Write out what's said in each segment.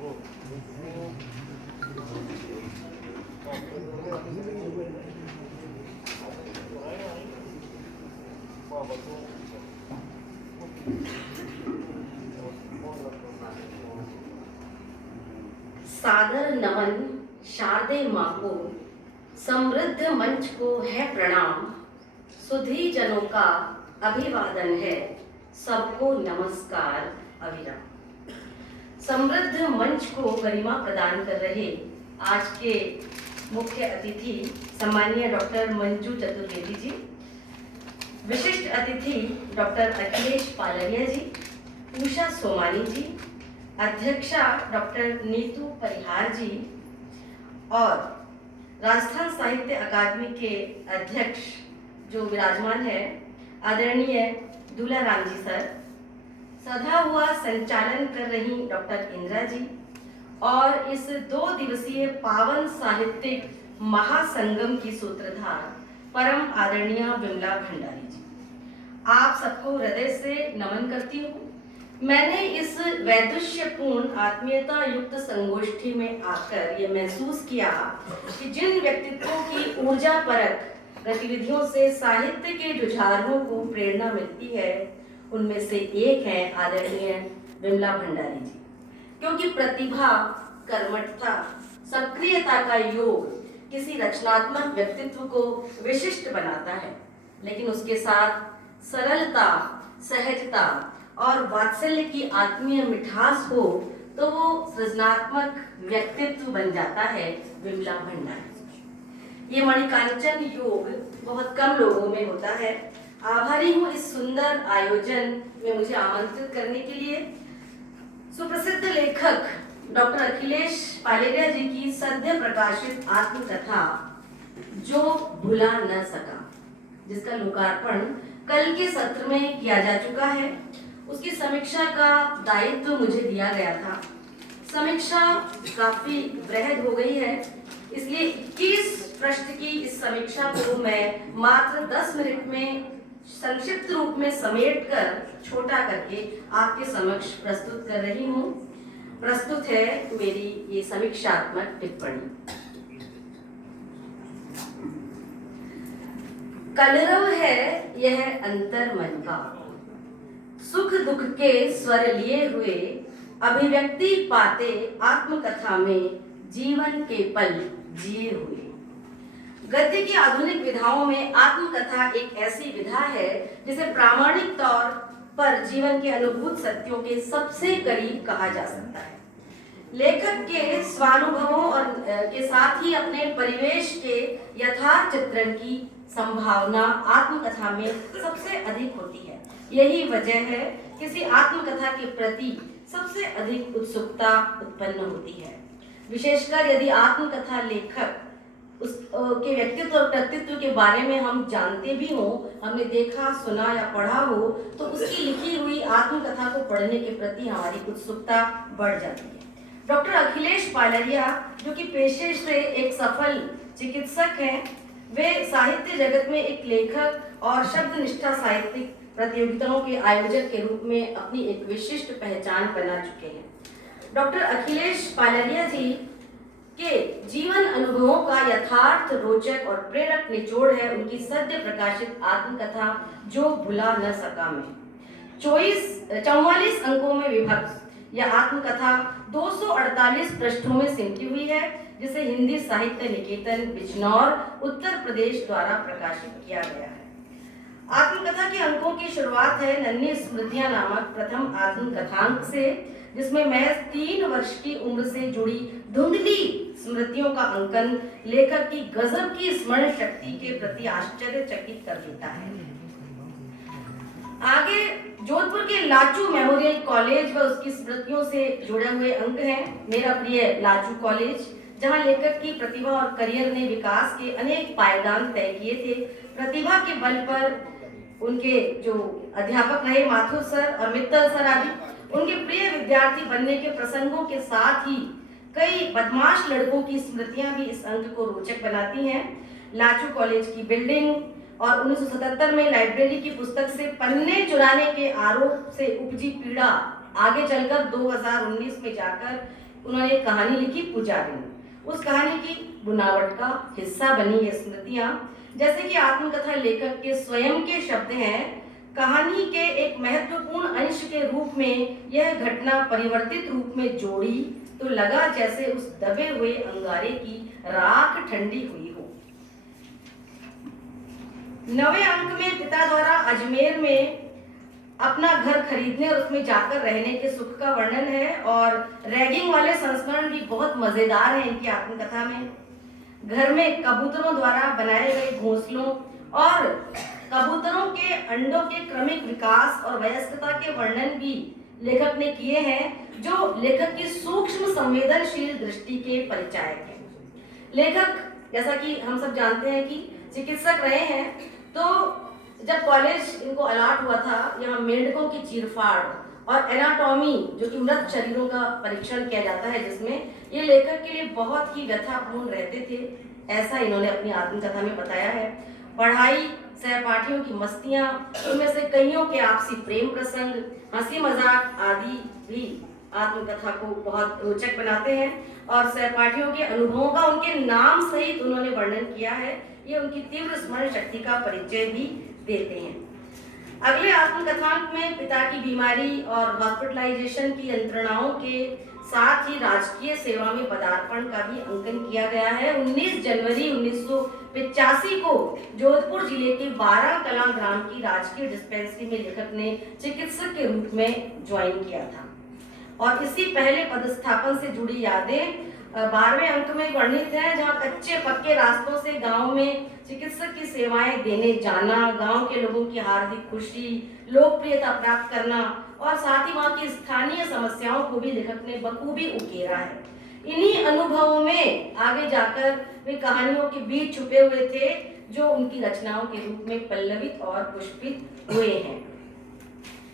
सादर नमन शारदे माँ को, समृद्ध मंच को है प्रणाम। सुधी जनों का अभिवादन है, सबको नमस्कार अविराम। समृद्ध मंच को गरिमा प्रदान कर रहे आज के मुख्य अतिथि सम्मानीय डॉक्टर मंजू चतुर्वेदी जी, विशिष्ट अतिथि डॉक्टर अखिलेश पालरिया जी, उषा सोमानी जी, अध्यक्षा डॉक्टर नीतू परिहार जी और राजस्थान साहित्य अकादमी के अध्यक्ष जो विराजमान है आदरणीय दूल्हा राम जी सर, सधा हुआ संचालन कर रही डॉक्टर इंदिरा जी और इस 2 दिवसीय पावन साहित्यिक महासंगम की सूत्रधार परम आदरणीय विमला भंडारी जी, आप सबको हृदय से नमन करती हूँ। मैंने इस वैदुष्यपूर्ण आत्मीयता युक्त संगोष्ठी में आकर ये महसूस किया कि जिन व्यक्तित्वों की ऊर्जा परक गतिविधियों से साहित्य के जुझारुओं को प्रेरणा मिलती है, उनमें से एक है आदरणीय विमला भंडारी जी। क्योंकि प्रतिभा, कर्मठता, सक्रियता का योग किसी रचनात्मक व्यक्तित्व को विशिष्ट बनाता है, लेकिन उसके साथ सरलता, सहजता और वात्सल्य की आत्मीय मिठास हो तो वो सृजनात्मक व्यक्तित्व बन जाता है विमला भंडारी। ये मणिकांचन योग बहुत कम लोगों में होता है। आभारी हूँ इस सुंदर आयोजन में मुझे आमंत्रित करने के लिए। सुप्रसिद्ध लेखक डॉक्टर अखिलेश पालेरिया जी की सद्य प्रकाशित आत्मकथा जो भुला न सका, जिसका लोकार्पण कल के सत्र में किया जा चुका है, उसकी समीक्षा का दायित्व मुझे दिया गया था। समीक्षा काफी बृहद हो गई है, इसलिए 21 पृष्ठ की इस समीक्षा को मैं मात्र 10 मिनट में संक्षिप्त रूप में समेटकर छोटा करके आपके समक्ष प्रस्तुत कर रही हूँ। प्रस्तुत है मेरी ये समीक्षात्मक टिप्पणी। कलरव है यह अंतर मन का, सुख दुख के स्वर लिए हुए अभिव्यक्ति पाते आत्मकथा में जीवन के पल जिए हुए। गद्य की आधुनिक विधाओं में आत्मकथा एक ऐसी विधा है जिसे प्रामाणिक तौर पर जीवन के अनुभूत सत्यों के सबसे करीब कहा जा सकता है। लेखक के स्वानुभवों और के साथ ही अपने परिवेश के यथार्थ चित्रण की संभावना आत्मकथा में सबसे अधिक होती है। यही वजह है किसी आत्मकथा के प्रति सबसे अधिक उत्सुकता उत्पन्न होती है, विशेषकर यदि आत्मकथा लेखक उसके व्यक्तित्व और कृतित्व के बारे में हम जानते भी हो, हमने देखा, सुना या पढ़ा हो, तो उसकी लिखी हुई आत्मकथा को पढ़ने के प्रति हमारी उत्सुकता बढ़ जाती है। डॉक्टर अखिलेश पालरिया, जो कि पेशे से एक सफल चिकित्सक हैं, वे साहित्य जगत में एक लेखक और शब्दनिष्ठा साहित्यिक प्रतियोगिताओं के आयोजक के रूप में अपनी एक विशिष्ट पहचान बना चुके हैं। डॉक्टर अखिलेश पालरिया जी के जीवन अनुभवों का यथार्थ, रोचक और प्रेरक निचोड़ है उनकी सद्य प्रकाशित आत्मकथा जो भुला न सका में। 44 अंकों में विभक्त यह आत्मकथा 248 पृष्ठों में सिमटी हुई है, जिसे हिंदी साहित्य निकेतन बिजनौर उत्तर प्रदेश द्वारा प्रकाशित किया गया है। आत्मकथा के अंकों की शुरुआत है नन्ही स्मृतियां नामक प्रथम आत्मकथांक से, जिसमें महज 3 वर्ष की उम्र से जुड़ी धुंधली स्मृतियों का अंकन लेखक की गजब की स्मरण शक्ति के प्रति आश्चर्यचकित कर देता है। आगे जोधपुर के लाचू मेमोरियल कॉलेज व उसकी स्मृतियों से जुड़े हुए अंक हैं। मेरा प्रिय लाचू कॉलेज, जहां लेखक की प्रतिभा और करियर ने विकास के अनेक पायदान तय किए थे। प्रतिभा के बल पर उनके जो अध्यापक रहे माथुर सर और मित्तल सर आदि, उनके प्रिय विद्यार्थी बनने के प्रसंगों के साथ ही कई बदमाश लड़कों की स्मृतियां भी इस अंक को रोचक बनाती हैं। लाचू कॉलेज की बिल्डिंग और 1977 में लाइब्रेरी की पुस्तक से पन्ने चुराने के आरोप से उपजी पीड़ा आगे चलकर 2019 में जाकर उन्होंने एक कहानी लिखी पुजारिनी। उस कहानी की बुनावट का हिस्सा बनी ये स्मृतियां। जैसे कि आत्मकथा लेखक के स्वयं के शब्द हैं, कहानी के एक महत्वपूर्ण अंश के रूप में यह घटना परिवर्तित रूप में जोड़ी तो लगा जैसे उस दबे हुए अंगारे की राख ठंडी हुई हो। 9वें अंक में पिता द्वारा अजमेर में अपना घर खरीदने और उसमें जाकर रहने के सुख का वर्णन है, और रैगिंग वाले संस्मरण भी बहुत मजेदार हैं इनकी आत्मकथा में। घर में कबूतरों द्वारा बनाए गए घोंसलों और कबूतरों के अंडों के क्रमिक विकास और वयस्कता के वर्णन भी लेखक ने किए हैं, जो लेखक की सूक्ष्म संवेदनशील दृष्टि के परिचायक हैं। लेखक, जैसा कि हम सब जानते हैं कि चिकित्सक रहे हैं, तो जब कॉलेज इनको अलॉट हुआ था, यहाँ मेंढकों की चीरफाड़ और एनाटॉमी, जो कि मृत शरीरों का परीक्षण किया जाता है, जिसमें ये लेखक के लिए बहुत ही व्यथापूर्ण रहते थे, ऐसा इन्होंने अपनी आत्मकथा में बताया है। पढ़ाई, सहपाठियों की मस्तियां, उनमें से कईयों के आपसी प्रेम प्रसंग, हंसी मजाक आदि भी आत्मकथा को बहुत रोचक बनाते हैं, और सहपाठियों के अनुभवों का उनके नाम सहित उन्होंने वर्णन किया है। ये उनकी तीव्र स्मरण शक्ति का परिचय भी देते हैं। अगले आत्मकथांक में पिता की बीमारी और हॉस्पिटलाइजेशन की यंत्रणाओं के साथ ही राजकीय सेवा में पदार्पण का भी अंकन किया गया है। 19 जनवरी 1985 को जोधपुर जिले के 12 कला ग्राम की राजकीय डिस्पेंसरी में लेखक ने चिकित्सक के रूप में ज्वाइन किया था, और इसी पहले पदस्थापन से जुड़ी यादें 12वें अंक में वर्णित है, जहां कच्चे पक्के रास्तों से गांव में चिकित्सक की सेवाएं देने जाना, गांव के लोगों की हार्दिक खुशी, लोकप्रियता प्राप्त करना, और साथ ही वहां की स्थानीय समस्याओं को भी लेखक ने बखूबी उकेरा है। इन्हीं अनुभवों में आगे जाकर वे कहानियों के बीच छुपे हुए थे, जो उनकी रचनाओं के रूप में पल्लवित और पुष्पित हुए हैं।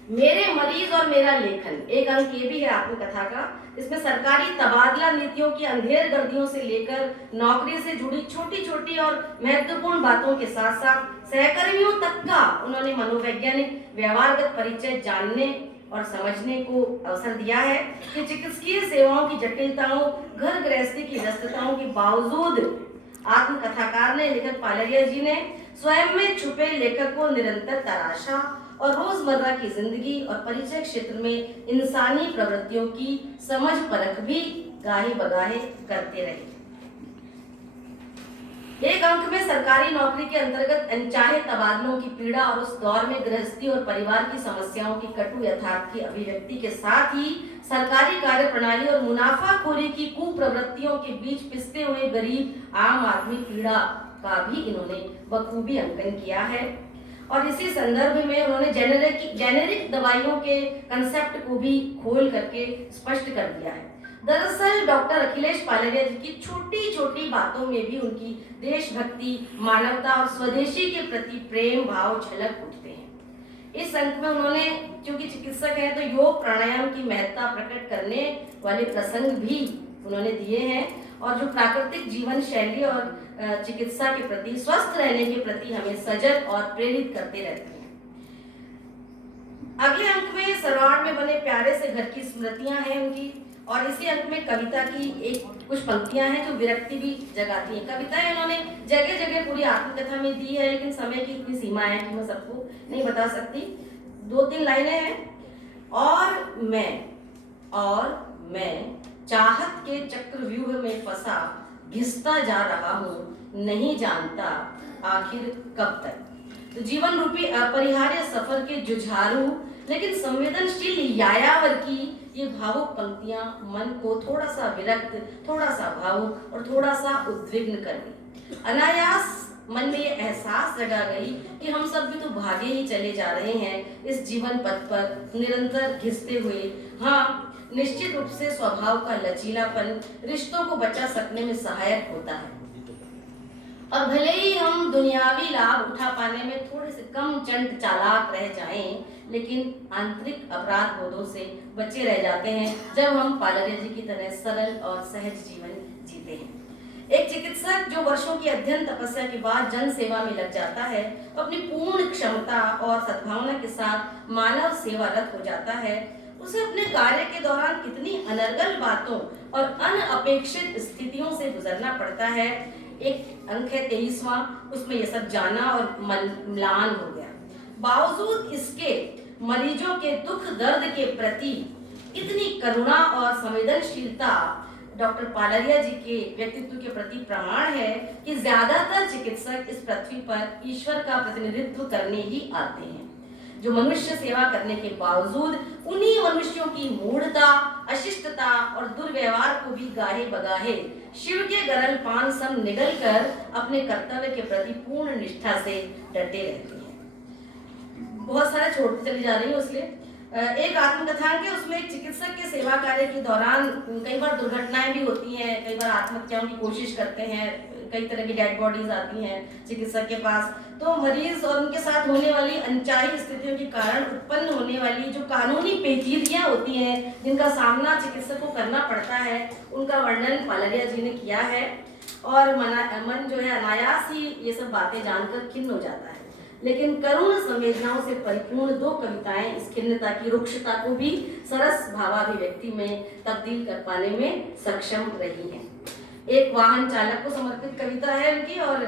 मेरे मरीज और मेरा लेखन, एक अंक ये भी है आत्मकथा का। इसमें सरकारी तबादला नीतियों की अंधेर गर्दियों से लेकर नौकरी से जुड़ी छोटी छोटी और महत्वपूर्ण बातों के साथ साथ सहकर्मियों तक का उन्होंने मनोवैज्ञानिक व्यवहारगत परिचय जानने और समझने को अवसर दिया है कि चिकित्सकीय सेवाओं की जटिलताओं, घर गृहस्थी की व्यस्तताओं के बावजूद आत्मकथाकार ने, लेखक पालरिया जी ने स्वयं में छुपे लेखक को निरंतर तराशा और रोजमर्रा की जिंदगी और परिचय क्षेत्र में इंसानी प्रवृत्तियों की समझ परख भी गाहे बगाहे करते रहे। एक अंक में सरकारी नौकरी के अंतर्गत अनचाहे तबादलों की पीड़ा और उस दौर में गृहस्थी और परिवार की समस्याओं की कटु यथार्थ की अभिव्यक्ति के साथ ही सरकारी कार्य प्रणाली और मुनाफाखोरी की कुप्रवृत्तियों के बीच पिसते हुए गरीब आम आदमी पीड़ा का भी इन्होंने बखूबी अंकन किया है। और इसी संदर्भ में उन्होंने जेनेरिक दवाइयों के कंसेप्ट को भी खोल करके स्पष्ट कर दिया है। दरअसल डॉक्टर अखिलेश पालरिया जी की छोटी छोटी बातों में भी उनकी देशभक्ति, मानवता और स्वदेशी के प्रति प्रेम भाव झलक उठते हैं। इस अंक में उन्होंने, क्योंकि चिकित्सक हैं, तो योग प्राणायाम की महत्ता प्रकट करने वाले प्रसंग भी उन्होंने दिए हैं, और जो प्राकृतिक जीवन शैली और चिकित्सा के प्रति, स्वस्थ रहने के प्रति हमें सजग और प्रेरित करते रहते हैं। अगले अंक में सरवाड़ में बने प्यारे से घर की स्मृतियां हैं उनकी, और इसी अंक में कविता की कुछ पंक्तियां हैं जो विरक्ति भी जगाती हैं। कविताएं उन्होंने जगह जगह पूरी आत्मकथा में दी है, लेकिन समय की इतनी सीमा है कि मैं सबको नहीं बता सकती। 2-3 लाइनें हैं। और मैं चाहत के चक्रव्यूह में फंसा घिसता जा रहा हूँ, नहीं जानता आखिर कब तक। तो जीवन रूपी अपरिहार्य सफर के जुझारू लेकिन संवेदनशील यायावर की ये भावुक पंक्तियां मन को थोड़ा सा विरक्त, थोड़ा सा भावुक और थोड़ा सा उद्विग्न कर दी। अनायास मन में ये एहसास जगा गई कि हम सब भी तो भागे ही चले जा रहे हैं इस जीवन पथ पर निरंतर घिसते हुए। हाँ, निश्चित रूप से स्वभाव का लचीलापन रिश्तों को बचा सकने में सहायक होता है, और भले ही हम दुनियावी लाभ उठा पाने में थोड़े से कम चंट चालाक रह जाएं, लेकिन आंतरिक अपराध बोधों से बचे रह जाते हैं जब हम पालरिया जी की तरह सरल और सहज जीवन जीते हैं। एक चिकित्सक जो वर्षों की अध्ययन तपस्या के बाद जन सेवा में लग जाता है, तो अपनी पूर्ण क्षमता और सद्भावना के साथ मानव सेवारत हो जाता है। उसे अपने कार्य के दौरान कितनी अनर्गल बातों और अनअपेक्षित स्थितियों से गुजरना पड़ता है। एक अंक है 23वां, उसमें ये सब जाना और म्लान हो गया। बावजूद इसके मरीजों के दुख दर्द के प्रति इतनी करुणा और संवेदनशीलता डॉक्टर पालरिया जी के व्यक्तित्व के प्रति प्रमाण है कि ज्यादातर चिकित्सक इस पृथ्वी पर ईश्वर का प्रतिनिधित्व करने ही आते हैं, जो मनुष्य सेवा करने के बावजूद उन्हीं मनुष्यों की मूढ़ता, अशिष्टता और दुर्व्यवहार को भी गाहे बगाहे शिव के गरल पान सम निगल कर अपने कर्तव्य के प्रति पूर्ण निष्ठा से डटे रहते हैं। बहुत सारे छोड़ती चली जा रही हूँ इसलिए। एक आत्मकथा के उसमें एक चिकित्सक के सेवा कार्य के दौरान कई बार दुर्घटनाएं भी होती हैं, कई बार आत्महत्याओं की कोशिश करते हैं, कई तरह की डेड बॉडीज आती हैं चिकित्सक के पास। तो मरीज और उनके साथ होने वाली अनचाही स्थितियों के कारण उत्पन्न होने वाली जो कानूनी पेचीदगियां होती हैं, जिनका सामना चिकित्सक को करना पड़ता है, उनका वर्णन पालरिया जी ने किया है। और मन जो है अनायास ही ये सब बातें जानकर खिन्न हो जाता है। लेकिन करुण संवेदनाओं से परिपूर्ण दो कविताएं इस खिन्नता की रुक्षता को भी सरस भावाभिव्यक्ति में तब्दील कर पाने में सक्षम रही हैं। एक वाहन चालक को समर्पित कविता है उनकी, और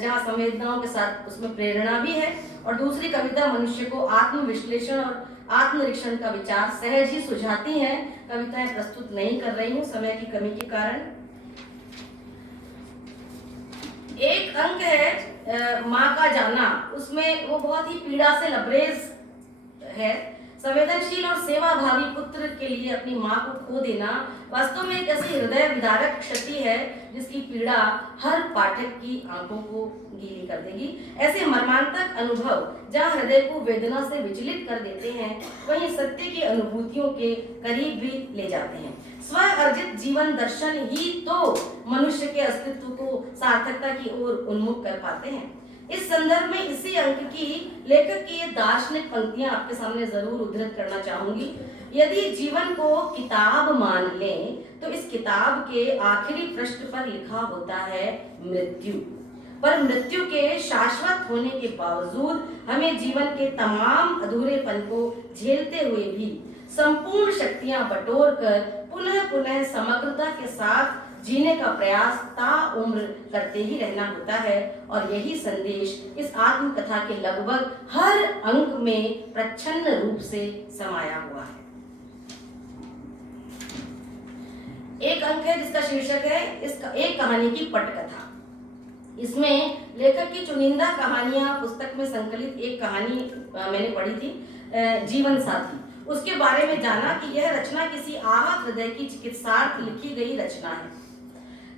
जहां संवेदनाओं के साथ उसमें प्रेरणा भी है, और दूसरी कविता मनुष्य को आत्मविश्लेषण और आत्मनिरीक्षण का विचार सहज ही सुझाती हैं। कविताएं प्रस्तुत नहीं कर रही हूँ समय की कमी के कारण। एक अंक है माँ का जाना, उसमें वो बहुत ही पीड़ा से लबरेज है। संवेदनशील और सेवा भावी पुत्र के लिए अपनी माँ को खो देना वास्तव में एक ऐसी हृदय विदारक क्षति है जिसकी पीड़ा हर पाठक की आंखों को गीली कर देगी। ऐसे मर्मांतक अनुभव जहाँ हृदय को वेदना से विचलित कर देते हैं, वहीं सत्य की अनुभूतियों के करीब भी ले जाते हैं। स्व अर्जित जीवन दर्शन ही तो मनुष्य के अस्तित्व को सार्थकता की ओर उन्मुख कर पाते हैं। इस संदर्भ में इसी अंक की लेखक की ये दार्शनिक पंक्तियां आपके सामने जरूर उद्धृत करना चाहूंगी। यदि जीवन को किताब मान लें तो इस किताब के आखिरी पृष्ठ पर लिखा होता है मृत्यु। पर मृत्यु के शाश्वत होने के बावजूद हमें जीवन के तमाम अधूरेपन को झेलते हुए भी संपूर्ण शक्तियां बटोर कर पुनः पुनः समग्रता के साथ जीने का प्रयास ताउम्र करते ही रहना होता है। और यही संदेश इस आत्मकथा के लगभग हर अंक में प्रच्छन्न रूप से समाया हुआ है। एक अंक है जिसका शीर्षक है इसका एक कहानी की पटकथा। इसमें लेखक की चुनिंदा कहानियां पुस्तक में संकलित एक कहानी मैंने पढ़ी थी, जीवन साथी। उसके बारे में जाना कि यह रचना किसी आहत हृदय की चिकित्सार्थ लिखी गई रचना है।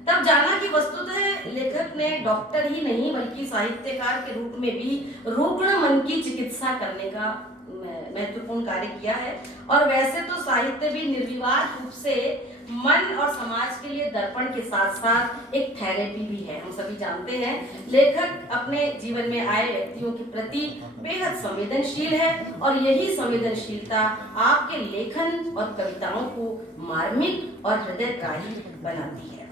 तब जाना कि वस्तुतः लेखक ने डॉक्टर ही नहीं बल्कि साहित्यकार के रूप में भी रुग्ण मन की चिकित्सा करने का महत्वपूर्ण कार्य किया है। और वैसे तो साहित्य भी निर्विवाद रूप से मन और समाज के लिए दर्पण के साथ साथ एक थेरेपी भी है। हम सभी जानते हैं लेखक अपने जीवन में आए व्यक्तियों के प्रति बेहद संवेदनशील है, और यही संवेदनशीलता आपके लेखन और कविताओं को मार्मिक और हृदयग्राही बनाती है।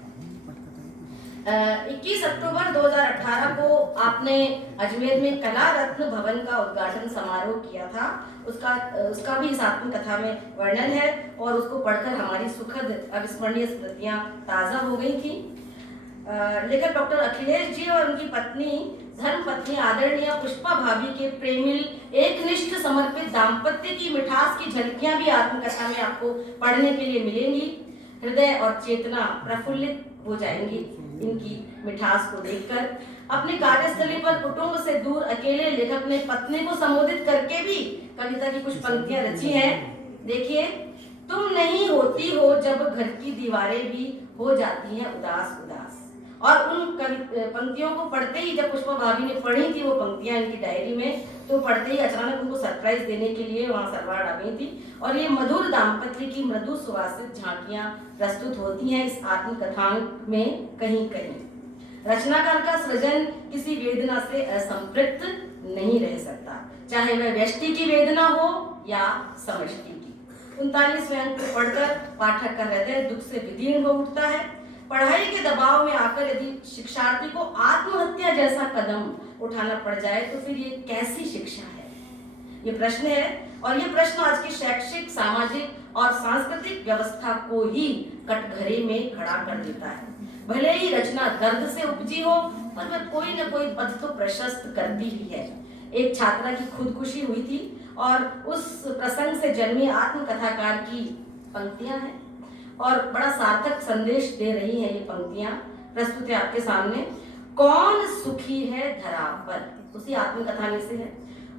21 अक्टूबर 2018 को आपने अजमेर में कला रत्न भवन का उद्घाटन समारोह किया था। उसका भी इस आत्मकथा में वर्णन है, और उसको पढ़कर हमारी सुखद अविस्मरणीय स्मृतियां ताजा हो गई थी। लेखक डॉक्टर अखिलेश जी और उनकी पत्नी धर्मपत्नी आदरणीय पुष्पा भाभी के प्रेमिल एकनिष्ठ समर्पित दाम्पत्य की मिठास की झलकियां भी आत्मकथा में आपको पढ़ने के लिए मिलेंगी। हृदय और चेतना प्रफुल्लित हो जाएंगी इनकी मिठास को देखकर। अपने कार्यस्थली पर कुटुंब से दूर अकेले लेखक ने पत्नी को संबोधित करके भी कविता की कुछ पंक्तियां रची हैं। देखिए, तुम नहीं होती हो जब घर की दीवारें भी हो जाती हैं उदास उदास। और उन पंक्तियों को पढ़ते ही, जब पुष्पा भाभी ने पढ़ी थी वो पंक्तियां इनकी डायरी में, तो पढ़ते ही अचानक उनको सरप्राइज देने के लिए वहां सरवार आ गई थी। और ये मधुर दाम्पत्य की मृदु सुवासित झांकियां प्रस्तुत होती हैं इस आत्मकथा में कहीं कहीं। रचनाकार का सृजन किसी वेदना से असंपृक्त नहीं रह सकता, चाहे वह व्यष्टि की वेदना हो या समष्टि की। 39वें अंक को पढ़कर पाठक का हृदय दुख से विदीर्ण हो उठता है। पढ़ाई के दबाव में आकर यदि शिक्षार्थी को आत्महत्या जैसा कदम उठाना पड़ जाए तो फिर ये कैसी शिक्षा है। ये प्रश्न है, और ये प्रश्न आज की शैक्षिक, सामाजिक और सांस्कृतिक व्यवस्था को ही कटघरे में खड़ा कर देता है। भले ही रचना दर्द से उपजी हो, पर वह कोई न कोई पथ तो प्रशस्त करती ही है। एक छात्रा की खुदकुशी हुई थी और उस प्रसंग से जन्मी आत्मकथाकार की पंक्तियां हैं और बड़ा सार्थक संदेश दे रही हैं ये पंक्तियां। प्रस्तुत है आपके सामने। कौन सुखी है धरा पर, उसी आत्मकथा में से है।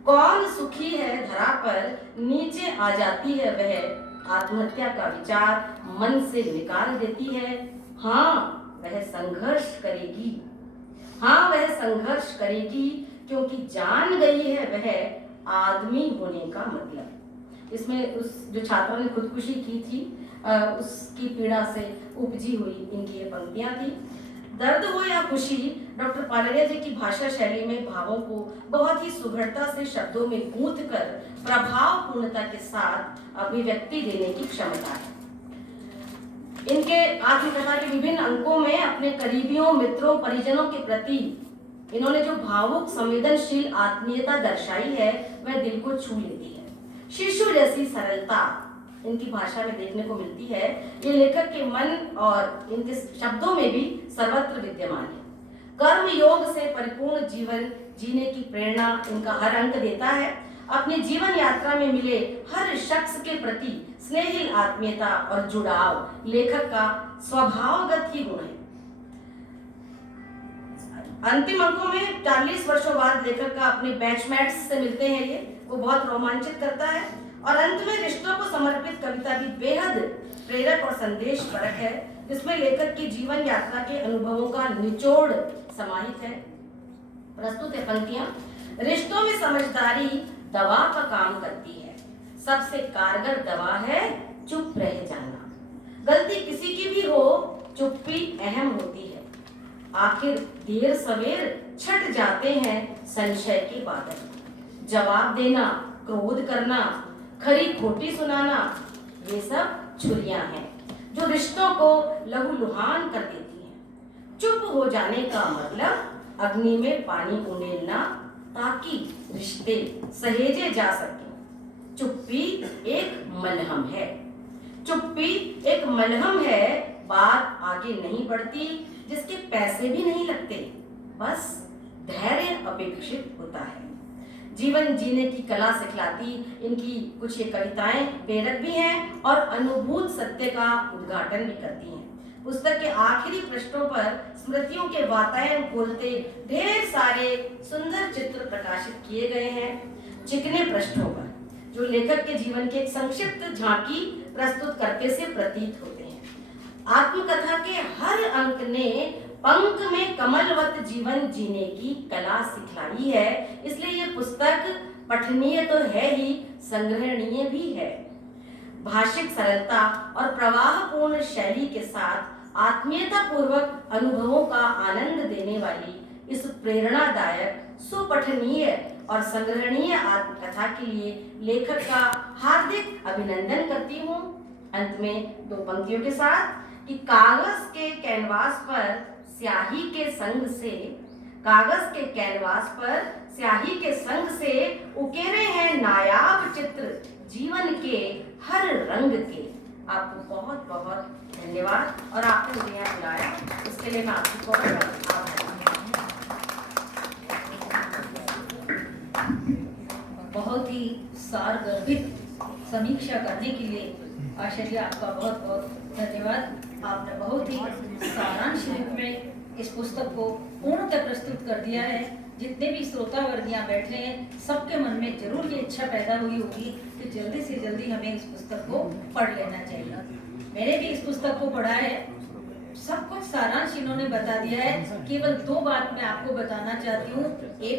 कौन सुखी है धरा पर, नीचे आ जाती है वह, आत्महत्या का विचार मन से निकाल देती है। हाँ वह संघर्ष करेगी, हाँ वह संघर्ष करेगी, क्योंकि जान गई है वह आदमी होने का मतलब। इसमें उस जो छात्रा ने खुदकुशी की थी उसकी पीड़ा से उपजी हुई इनकी ये पंक्तियां थी। दर्द हो या खुशी, डॉक्टर पालरिया जी की भाषा शैली में भावों को बहुत ही सुघड़ता से शब्दों में गूंथ कर प्रभाव पूर्णता के साथ अभिव्यक्ति देने की क्षमता है। इनके आत्मकथा के विभिन्न अंकों में अपने करीबियों, मित्रों, परिजनों के प्रति इन्होंने जो भावुक, संवेदनशील आत्मीयता दर्शाई है वह दिल को छू लेती है। शिशु जैसी सरलता इनकी भाषा में देखने को मिलती है। ये लेखक के मन और इनके शब्दों में भी सर्वत्र विद्यमान है। कर्म योग से परिपूर्ण जीवन जीने की प्रेरणा इनका हर अंक देता है। अपनी जीवन यात्रा में मिले हर शख्स के प्रति स्नेहिल आत्मीयता और जुड़ाव लेखक का स्वभावगत ही गुण है। अंतिम अंकों में 40 वर्षों बाद लेखक का अपने बैचमेट्स से मिलते हैं वो बहुत रोमांचित करता है। और अंत में रिश्तों को समर्पित कविता भी बेहद प्रेरक और संदेश परक है, जिसमें लेखक की जीवन यात्रा के अनुभवों का निचोड़ समाहित है। प्रस्तुत है पंक्तियां। रिश्तों में समझदारी दवा का काम करती है, सबसे कारगर दवा है चुप रह जाना। गलती किसी की भी हो, चुप्पी अहम होती है। आखिर देर सवेर छट जाते हैं संशय के बादल। जवाब देना, क्रोध करना, खरी खोटी सुनाना, ये सब छुरियां हैं जो रिश्तों को लहूलुहान कर देती हैं। चुप हो जाने का मतलब अग्नि में पानी उंडेलना, ताकि रिश्ते सहेजे जा सकें। चुप्पी एक मलहम है, चुप्पी एक मलहम है, बात आगे नहीं बढ़ती, जिसके पैसे भी नहीं लगते, बस धैर्य अपेक्षित होता है। जीवन जीने की कला सिखलाती इनकी कुछ ये कविताएं प्रेरक भी हैं और अनुभूत सत्य का उद्घाटन भी करती हैं। पुस्तक के आखिरी पृष्ठों पर स्मृतियों के वातायन खोलते ढेर सारे सुंदर चित्र प्रकाशित किए गए हैं। चिकने पृष्ठों पर जो लेखक के जीवन की एक संक्षिप्त झांकी प्रस्तुत करते से प्रतीत होते हैं। आत्मकथा के हर अंक ने पंख में कमलवत जीवन जीने की कला सिखलाई है, इसलिए ये पुस्तक पठनीय तो है ही, संग्रहणीय भी है। भाषिक सरलता और प्रवाहपूर्ण शैली के साथ आत्मीयता पूर्वक अनुभवों का आनंद देने वाली इस प्रेरणादायक, सुपठनीय और संग्रहणीय आत्मकथा के लिए लेखक का हार्दिक अभिनंदन करती हूँ। अंत में दो पंक्तियों के साथ कि कागज के कैनवास पर स्याही के संग से, कागज के कैनवास पर स्याही के संग से उकेरे हैं नायाब चित्र जीवन के हर रंग के। आपको बहुत बहुत धन्यवाद और आपने मुझे यहाँ बुलाया, इसके लिए मैं आपकी बहुत बहुत ही सारगर्भित समीक्षा करने के लिए आशा जी आपका बहुत बहुत धन्यवाद। आपने बहुत ही सारांश रूप में इस पुस्तक को पूर्णतः प्रस्तुत कर दिया है। जितने भी श्रोतावर्ग यहाँ बैठे हैं सबके मन में जरूर ये इच्छा पैदा हुई होगी कि जल्दी से जल्दी हमें इस पुस्तक को पढ़ लेना चाहिए। मैंने भी इस पुस्तक को पढ़ा है, सब कुछ सारांश इन्होंने बता दिया है। केवल दो बात मैं आपको बताना चाहती हूँ। एक